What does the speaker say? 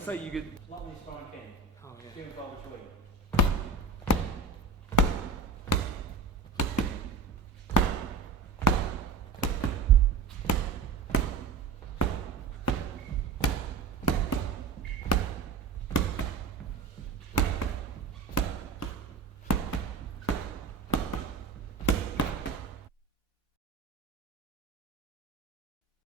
looks like you could. Lovely striking. Oh yeah. Few and far between.